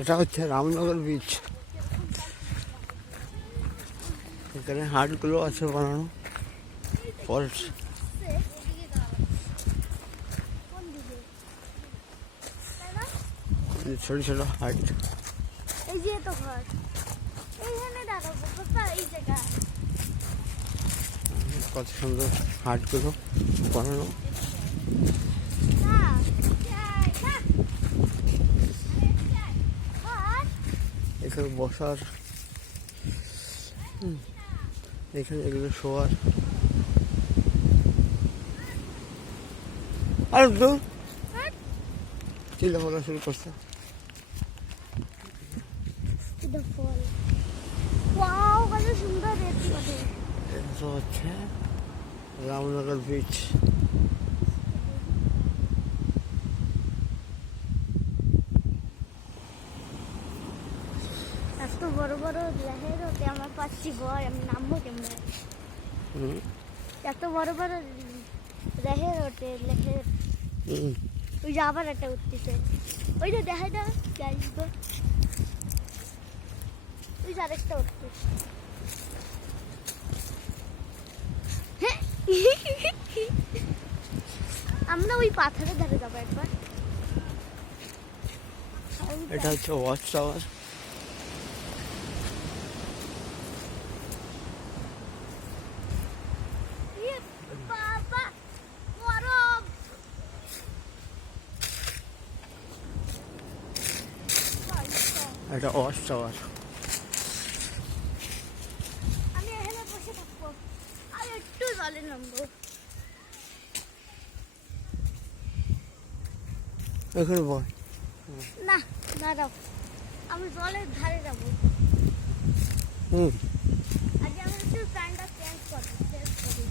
এটা হচ্ছে রামনগর বিচ। এখানে হাটগুলো আছে বানানো, ফলস, ছোট ছোট হাট। এই যে তো ঘর, এইখানে দাঁড়াবো বাবা, এই জায়গা কত সুন্দর হাটগুলো বানানো। এখানে বসার, এখানে এগুলো শোয়ার। আর তো চিল্লা বলা শুরু করছে। ফল, ওয়াও কত সুন্দর দেখতে। এটা তো হচ্ছে রামনগর বিচ। এত বড় বড় লেহের হতে আমার পাচ্ছি ভয়, আমি নামবো কেমনে? এত বড় বড় লেহের হতে লেহের। ওই যে আবার একটা উঠতেছে, ওইটা দেখাই না গাইব, ওই যে আরেকটা উঠতেছে। আমরা ওই পাথরের ধারে যাবো একবার। এটা হচ্ছে ওয়াচ টাওয়ার। এটা ওয়াচ টাওয়ার। আমি এখানে বসে থাকবো আর একটু জলে নামবো। এখানে বয় না দাঁড়াও, আমি জলের ধারে যাবো। আগে আমি একটু প্যান্টটা চেঞ্জ করি।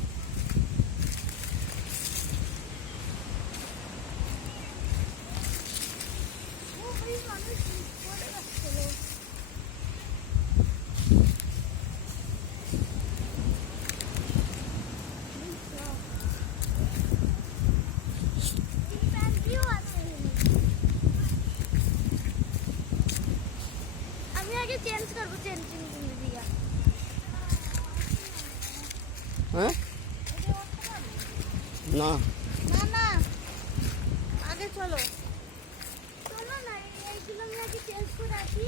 আমি আগে চেঞ্জ করবো, চেঞ্জিং দিয়া। হ্যাঁ না না না, আগে চলো চলো না, এইগুলো আমি আগে চেঞ্জ করে আসি।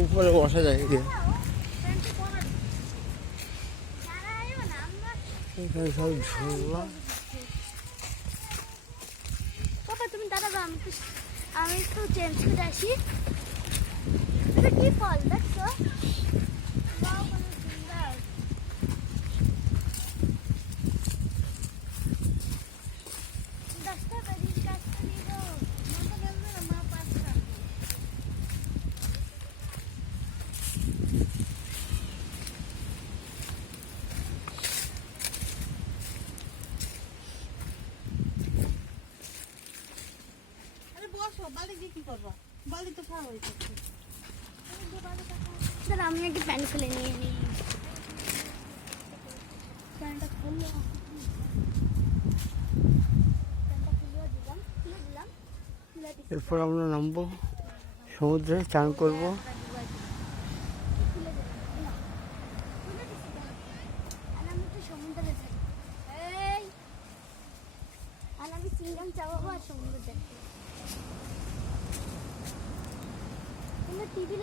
উপরে বসা যায় গিয়ে। এখানে সব ঝুলনা। বাবা তুমি দাঁড়াবে, আমি একটু চেঞ্জ করে আসি। এটা কি ফল দেখছো? বাহ, কত সুন্দর। দশটা বাজির কাজটা দিয়ে দাও, মনটা বলবে না মা পাঁচটা। বালি দিয়ে কি করবা? বালি তো খাওয়া হয়েছে। দাঁড়া আমি আগে প্যান্ট খুলে নিয়ে নিই। প্যান্টটা খুললো, প্যান্টটা খুলে দিলাম। এরপর আমরা নামবো সমুদ্রে, চান করবো। সমুদ্রে যাই, আর আমি চিংড়াম চাপাবো আর সমুদ্র দেখবো। টিভি